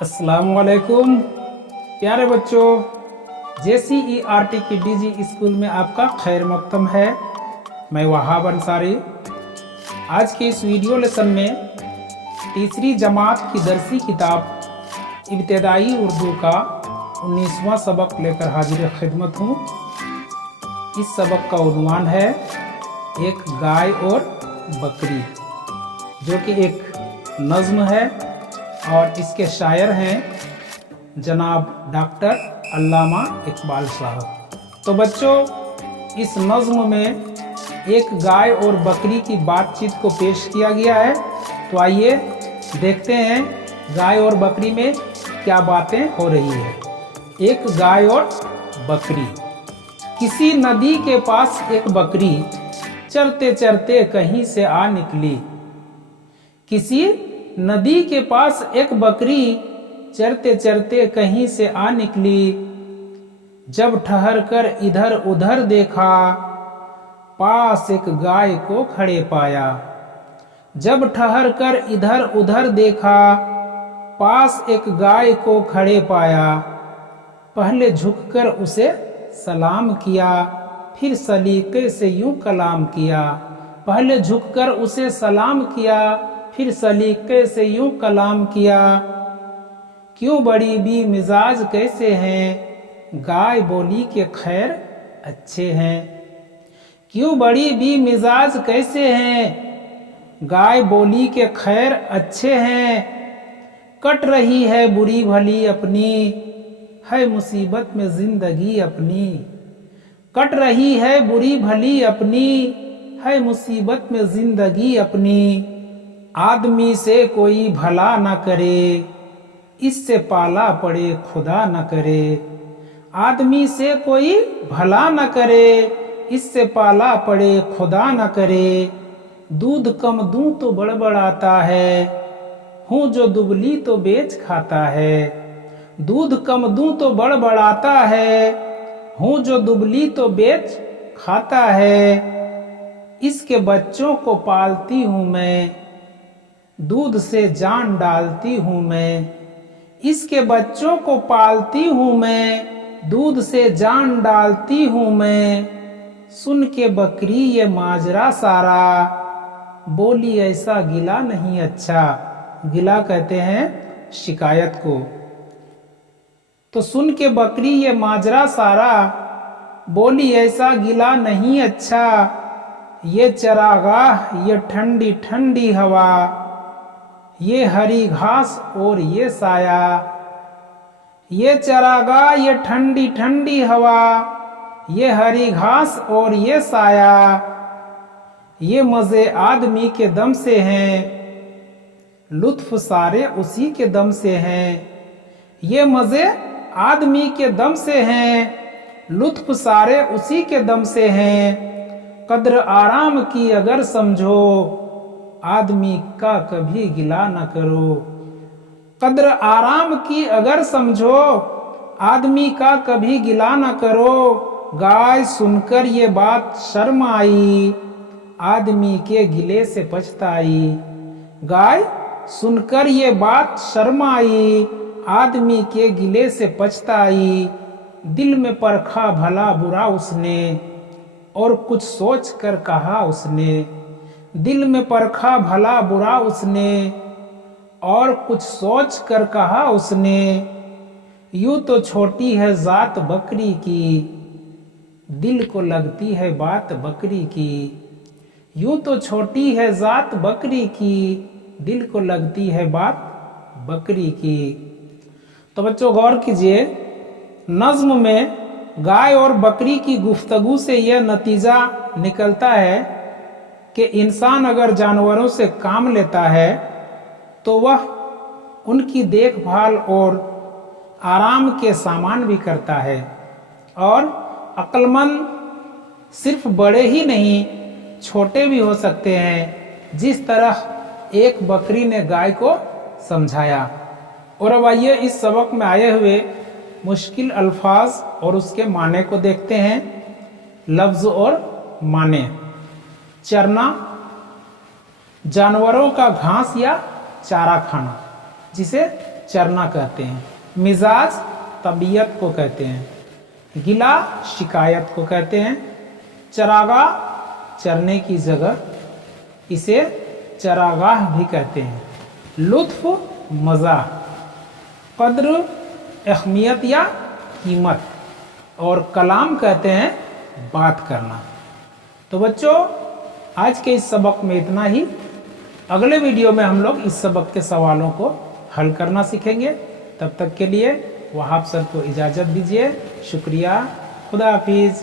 अस्सलामुअलैकुम प्यारे बच्चों, JCERT की DG स्कूल में आपका खैर मक़दम है। मैं वहाब अंसारी। आज के इस वीडियो लेसन में तीसरी जमात की दरसी किताब इब्तदाई उर्दू का 19वां सबक लेकर हाजिर खिदमत हूँ। इस सबक का उन्वान है एक गाय और बकरी, जो कि एक नज़्म है और इसके शायर हैं जनाब डॉक्टर अल्लामा इकबाल साहब। तो बच्चों, इस नज़्म में एक गाय और बकरी की बातचीत को पेश किया गया है। तो आइए देखते हैं गाय और बकरी में क्या बातें हो रही है। एक गाय और बकरी। किसी नदी के पास एक बकरी चरते चरते कहीं से आ निकली। किसी नदी के पास एक बकरी चरते चरते कहीं से आ निकली। जब ठहर कर इधर उधर देखा, पास एक गाय को खड़े पाया। जब ठहर कर इधर उधर देखा, पास एक गाय को खड़े पाया। पहले झुककर उसे सलाम किया, फिर सलीके से यूं कलाम किया। पहले झुककर उसे सलाम किया, फिर सलीके से यूं कलाम किया। क्यों बड़ी भी मिजाज कैसे हैं? गाय बोली के खैर अच्छे हैं। क्यों बड़ी भी मिजाज कैसे हैं? गाय बोली के खैर अच्छे हैं। कट रही है बुरी भली अपनी, है मुसीबत में जिंदगी अपनी। कट रही है बुरी भली अपनी, है मुसीबत में जिंदगी अपनी। आदमी से कोई भला न करे, इससे पाला पड़े खुदा न करे। आदमी से कोई भला न करे, इससे पाला पड़े खुदा न करे। दूध कम दूं तो बड़बड़ाता है, हूँ जो दुबली तो बेच खाता है। दूध कम दूं तो बड़बड़ाता है, हूँ जो दुबली तो बेच खाता है। इसके बच्चों को पालती हूँ मैं, दूध से जान डालती हूँ मैं। इसके बच्चों को पालती हूँ मैं, दूध से जान डालती हूँ मैं। सुन के बकरी ये माजरा सारा, बोली ऐसा गिला नहीं अच्छा। गिला कहते हैं शिकायत को। तो सुन के बकरी ये माजरा सारा, बोली ऐसा गिला नहीं अच्छा। ये चरागाह ये ठंडी ठंडी हवा, ये हरी घास और ये साया। ये चरागाह ये ठंडी ठंडी हवा, ये हरी घास और ये साया। ये मजे आदमी के दम से हैं, लुत्फ सारे उसी के दम से हैं। ये मजे आदमी के दम से हैं, लुत्फ सारे उसी के दम से हैं। कद्र आराम की अगर समझो, आदमी का कभी गिला न करो। कद्र आराम की अगर समझो, आदमी का कभी गिला न करो। गाय सुनकर ये बात शर्म आई, आदमी के गिले से पछताई। गाय सुनकर ये बात शर्म आई, आदमी के गिले से पछताई। दिल में परखा भला बुरा उसने, और कुछ सोच कर कहा उसने। दिल में परखा भला बुरा उसने, और कुछ सोच कर कहा उसने। यूं तो छोटी है जात बकरी की, दिल को लगती है बात बकरी की। यूं तो छोटी है जात बकरी की, दिल को लगती है बात बकरी की। तो बच्चों गौर कीजिए, नज्म में गाय और बकरी की गुफ्तगू से यह नतीजा निकलता है कि इंसान अगर जानवरों से काम लेता है तो वह उनकी देखभाल और आराम के सामान भी करता है। और अक्लमंद सिर्फ बड़े ही नहीं, छोटे भी हो सकते हैं, जिस तरह एक बकरी ने गाय को समझाया। और अब आइए इस सबक में आए हुए मुश्किल अल्फाज और उसके माने को देखते हैं। लफ्ज और माने। चरना, जानवरों का घास या चारा खाना, जिसे चरना कहते हैं। मिजाज तबीयत को कहते हैं। गिला शिकायत को कहते हैं। चरागाह चरने की जगह, इसे चरागाह भी कहते हैं। लुत्फ मज़ा, कद्र अहमियत या कीमत, और कलाम कहते हैं बात करना। तो बच्चों आज के इस सबक में इतना ही। अगले वीडियो में हम लोग इस सबक के सवालों को हल करना सीखेंगे। तब तक के लिए वहाब सर को इजाज़त दीजिए। शुक्रिया। खुदा हाफिज़।